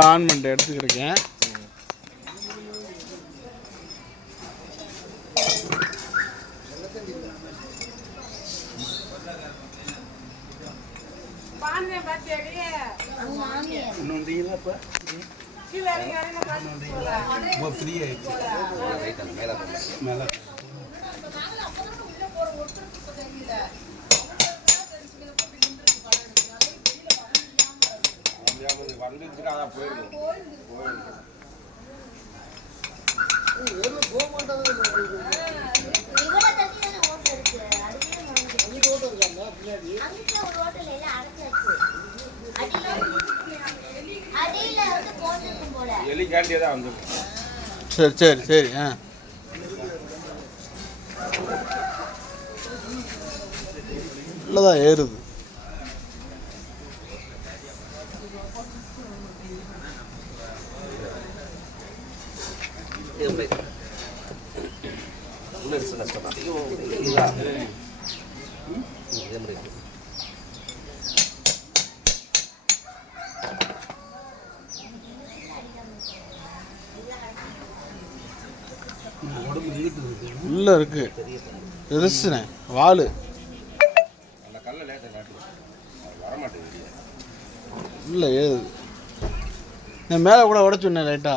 On பண்ணிட்டு ஆயிடுச்சு. மேலே. சரி சரி சரி ஆ. உள்ளதான் ஏறுது. உள்ள இருக்கு. பெருசுனே வாலு. இல்லை கல்லை நான் மேலே கூட உடச்சுன்னேன் லைட்டா.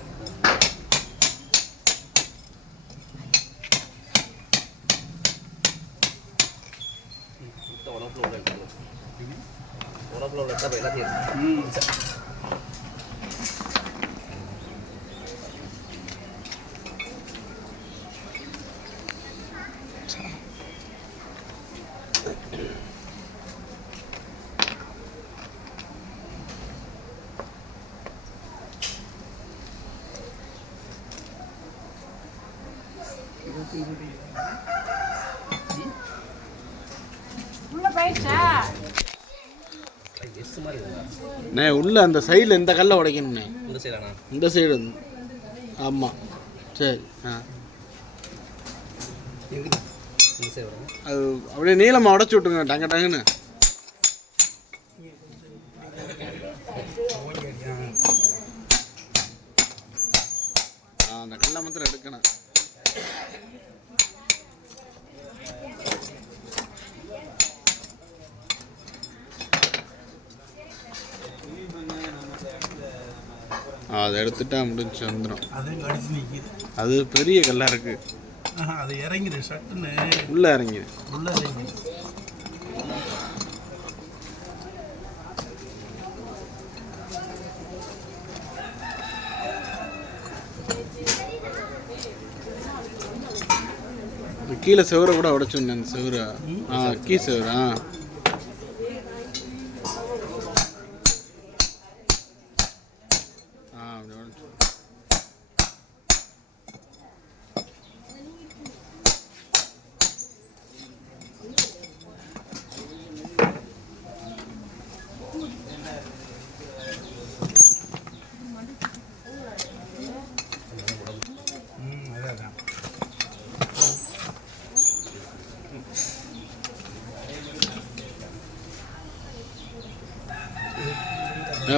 அந்த கல்லை உடைச்சு அடிபட்ட கூடாது வேற ஒன்றும் ம் நே உள்ள அந்த சைடில் இந்த கல்லை உடைக்கணுண்ணே இந்த சைடாண்ணா இந்த சைடு ஆமாம் சரி ஆ. அது அப்படியே நீளமாக உடச்சி விட்டுருங்க. டங்க டங்குன்னு ஆ அந்த கல்லை மாத்திரம் எடுக்கணும் ஆ, அதை எடுத்துட்டா முடிஞ்சு வந்துடும் அது அடிச்சு நிற்கிது அது பெரிய கல்லாக இருக்கு. அது இறங்கிடு சட்டுன்னு. உள்ளே இறங்கிது உள்ள இறங்கிடு. இந்த கீழே செவரை கூட உடச்சுடனே அந்த செவரை. ஆ கீ செவரு ஆ ஆ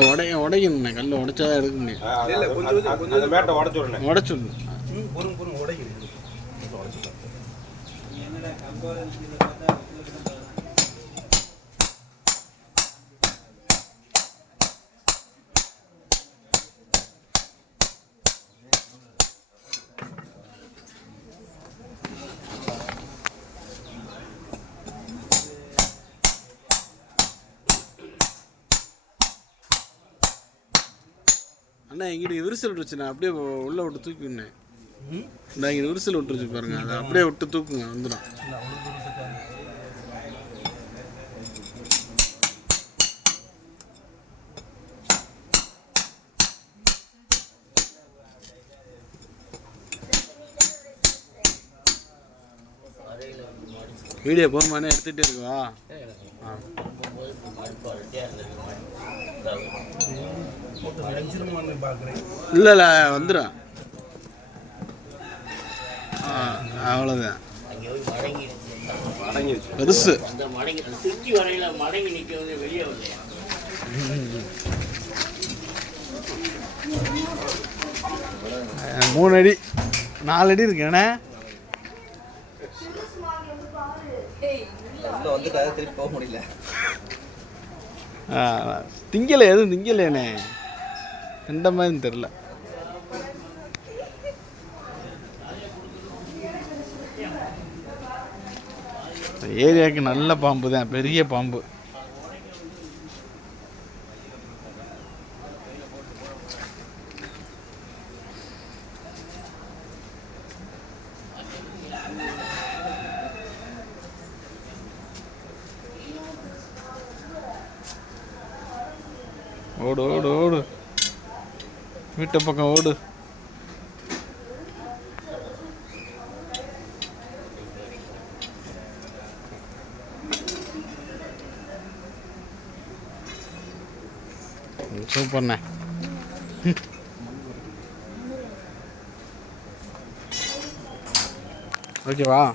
உடைய உடைக்கணுண்ணே கல்லை உடைச்சா எடுக்க முடியும் அந்த மேட்டை உடச்சு விடணும். உடச்சுடணும். அண்ணா எங்கிட்ட விரிசல் விட்டுருச்சுண்ணே அப்படியே உள்ள விட்டு தூக்கி விடனேன். இங்கே விரிசல் விட்டுருச்சு பாருங்க அதை அப்படியே விட்டு தூக்குங்க வந்துடும் வீடியோ போகமானே எடுத்துகிட்டே இருக்குவா? இல்லை இல்லை வந்துடும் ஆ அவ்வளோதான் பெருசு. மூணு அடி நாலு அடி இருக்கு என்ன? திருப்பி போக முடியல. திங்கலை எதுவும் திங்கலையானே எந்த மாதிரி தெரில ஏரியாவுக்கு நல்ல பாம்பு தான் பெரிய பாம்பு. ஓடு ஓடு ஓடு. வீட்டு பக்கம் ஓடு. சூப்பர்ண்ணே ஓகேவா?